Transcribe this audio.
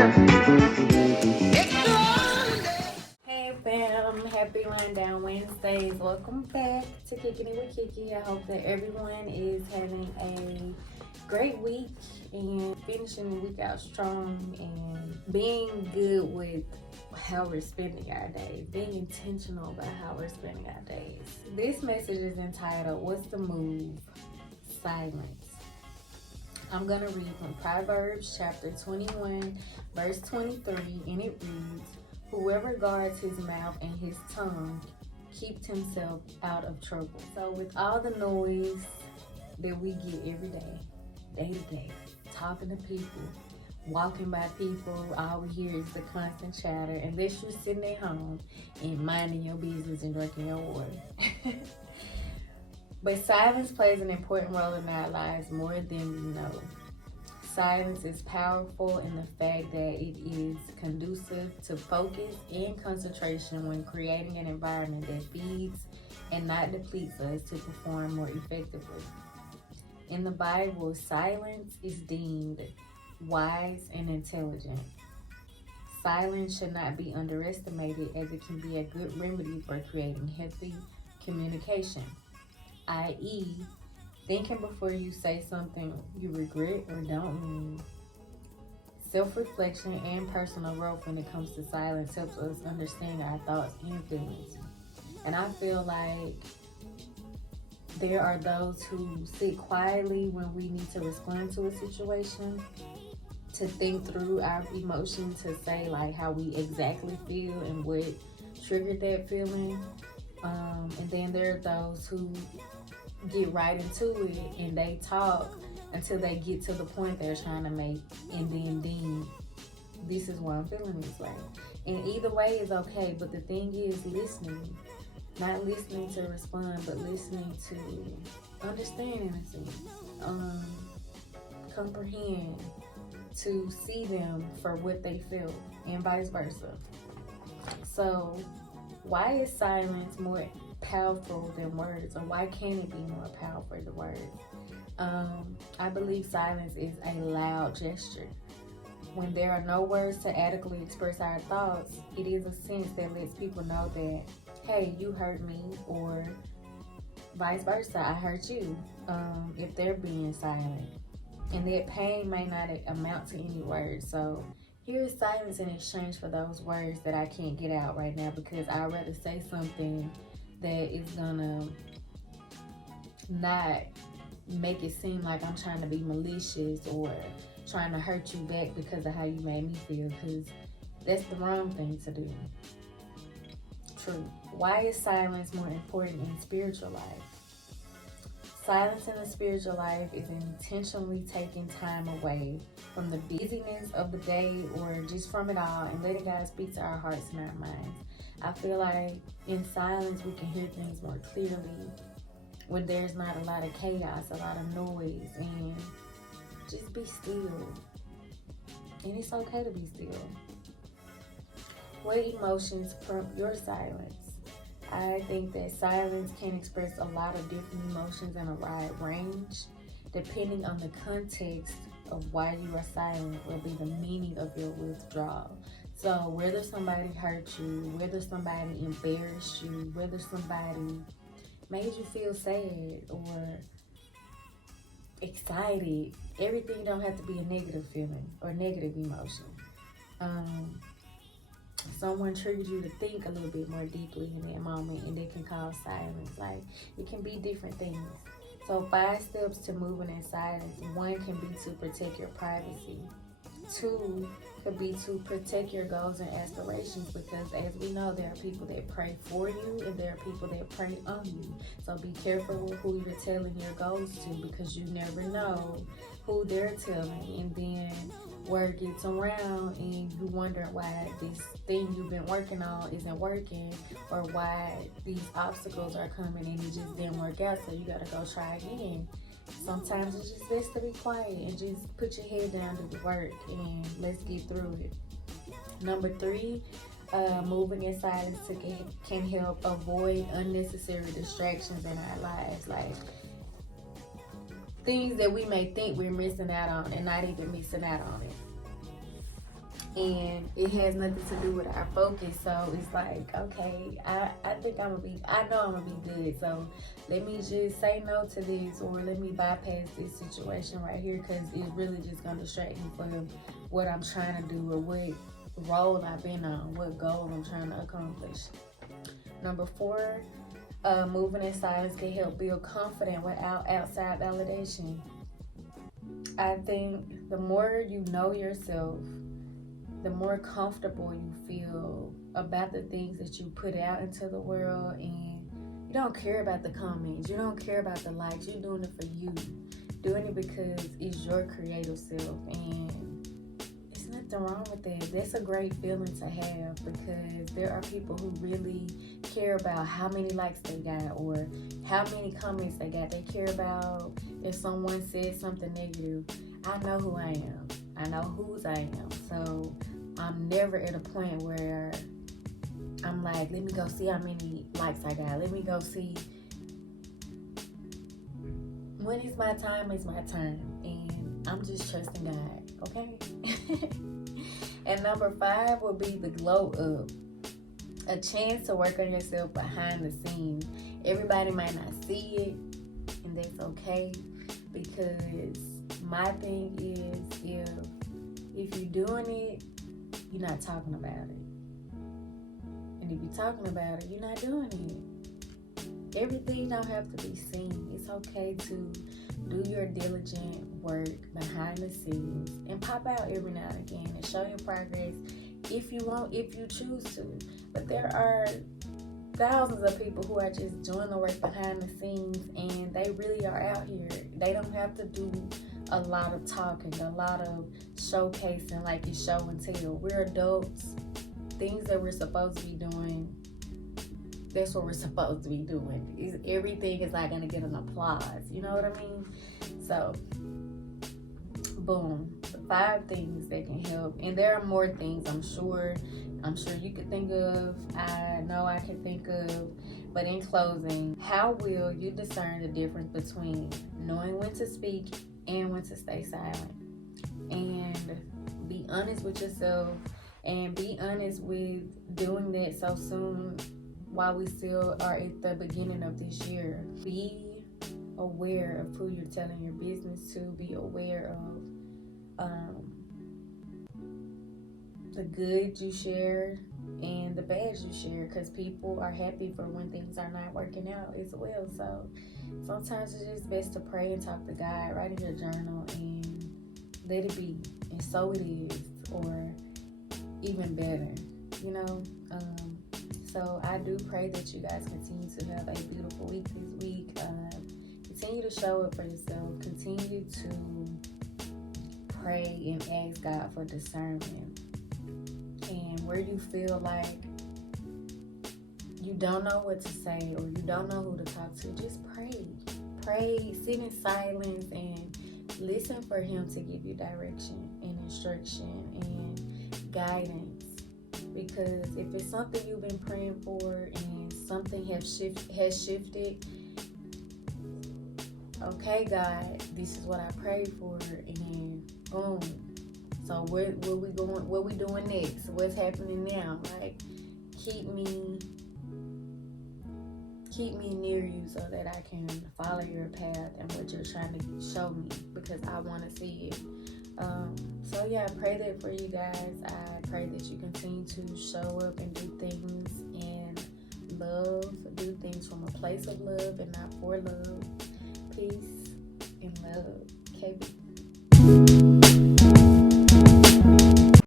Hey fam, happy Line Down Wednesdays. Welcome back to Kicking It with Kiki. I hope that everyone is having a great week and finishing the week out strong and being good with how we're spending our days, being intentional about how we're spending our days. This message is entitled, What's the Move? Silence. I'm going to read from Proverbs chapter 21, verse 23, and it reads, Whoever guards his mouth and his tongue keeps himself out of trouble. So with all the noise that we get every day to day, talking to people, walking by people, all we hear is the constant chatter, unless you're sitting at home and minding your business and drinking your water. But silence plays an important role in our lives more than we know. Silence is powerful in the fact that it is conducive to focus and concentration when creating an environment that feeds and not depletes us to perform more effectively. In the Bible, silence is deemed wise and intelligent. Silence should not be underestimated as it can be a good remedy for creating healthy communication, i.e., thinking before you say something you regret or don't mean. Self-reflection and personal growth when it comes to silence helps us understand our thoughts and feelings. And I feel like there are those who sit quietly when we need to respond to a situation, to think through our emotions, to say like how we exactly feel and what triggered that feeling. And then there are those who get right into it and they talk until they get to the point they're trying to make, and then deem this is what I'm feeling this way. And either way is okay, but the thing is listening, not listening to respond, but listening to understand in a sense, comprehend, to see them for what they feel, and vice versa. So why is silence more powerful than words, or why can't it be more powerful than words? I believe silence is a loud gesture. When there are no words to adequately express our thoughts, it is a sense that lets people know that, hey, you hurt me, or vice versa, I hurt you, if they're being silent. And that pain may not amount to any words. So here is silence in exchange for those words that I can't get out right now, because I'd rather say something that is gonna not make it seem like I'm trying to be malicious or trying to hurt you back because of how you made me feel, because that's the wrong thing to do. True. Why is silence more important in spiritual life? Silence in the spiritual life is intentionally taking time away from the busyness of the day or just from it all and letting God speak to our hearts and our minds. I feel like in silence we can hear things more clearly when there's not a lot of chaos, a lot of noise, and just be still. And it's okay to be still. What emotions prompt your silence? I think that silence can express a lot of different emotions in a wide range. Depending on the context of why you are silent will be the meaning of your withdrawal. So whether somebody hurt you, whether somebody embarrassed you, whether somebody made you feel sad or excited, everything don't have to be a negative feeling or negative emotion. Someone triggers you to think a little bit more deeply in that moment, and it can cause silence. Like, it can be different things. So 5 steps to moving in silence. 1 can be to protect your privacy. 2 could be to protect your goals and aspirations, because as we know, there are people that pray for you and there are people that pray on you. So be careful with who you're telling your goals to, because you never know who they're telling, and then word gets around and you wonder why this thing you've been working on isn't working, or why these obstacles are coming and it just didn't work out, so you gotta go try again. Sometimes it's just best to be quiet and just put your head down, do the work, and let's get through it. Number 3, moving in silence can help avoid unnecessary distractions in our lives, like things that we may think we're missing out on and not even missing out on it. and it has nothing to do with our focus. So it's like, okay, I think I know I'm gonna be good. So let me just say no to this, or let me bypass this situation right here, because it's really just gonna distract me from what I'm trying to do, or what role I've been on, what goal I'm trying to accomplish. Number 4, moving in silence can help build confidence without outside validation. I think the more you know yourself, the more comfortable you feel about the things that you put out into the world, and you don't care about the comments, you don't care about the likes, you're doing it for you, doing it because it's your creative self, and there's nothing wrong with that. That's a great feeling to have, because there are people who really care about how many likes they got or how many comments they got. They care about if someone said something negative. I know who I am, I know whose I am, so I'm never at a point where I'm like, let me go see how many likes I got. Let me go see. When it's my time, it's my time. And I'm just trusting God, okay? And number 5 will be the glow up. A chance to work on yourself behind the scenes. Everybody might not see it, and that's okay. Because my thing is, if you're doing it, you're not talking about it. And if you're talking about it, you're not doing it. Everything don't have to be seen. It's okay to do your diligent work behind the scenes and pop out every now and again and show your progress if you want, if you choose to. But there are thousands of people who are just doing the work behind the scenes, and they really are out here. They don't have to do a lot of talking, a lot of showcasing like you show and tell. We're adults. Things that we're supposed to be doing, that's what we're supposed to be doing. Everything is not going to get an applause. You know what I mean? So, boom. The 5 things that can help. And there are more things, I'm sure you could think of. I know I can think of. But in closing, how will you discern the difference between knowing when to speak and when to stay silent? And be honest with yourself, and be honest with doing that so soon while we still are at the beginning of this year. Be aware of who you're telling your business to. Be aware of the good you share and the bad you share, because people are happy for when things are not working out as well. So sometimes it's just best to pray and talk to God, write in your journal, and let it be. And so it is, or even better, you know. So I do pray that you guys continue to have a beautiful week this week. Continue to show up for yourself. Continue to pray and ask God for discernment. And where you feel like you don't know what to say, or you don't know who to talk to, just pray. Pray, sit in silence, and listen for Him to give you direction and instruction and guidance. Because if it's something you've been praying for and something has shifted, okay, God, this is what I prayed for, and boom. So where we going? What we doing next? What's happening now? Like, keep me near you so that I can follow your path and what you're trying to show me, because I want to see it. So yeah, I pray that for you guys. I pray that you continue to show up and do things in love, do things from a place of love and not for love. Peace and love. KB.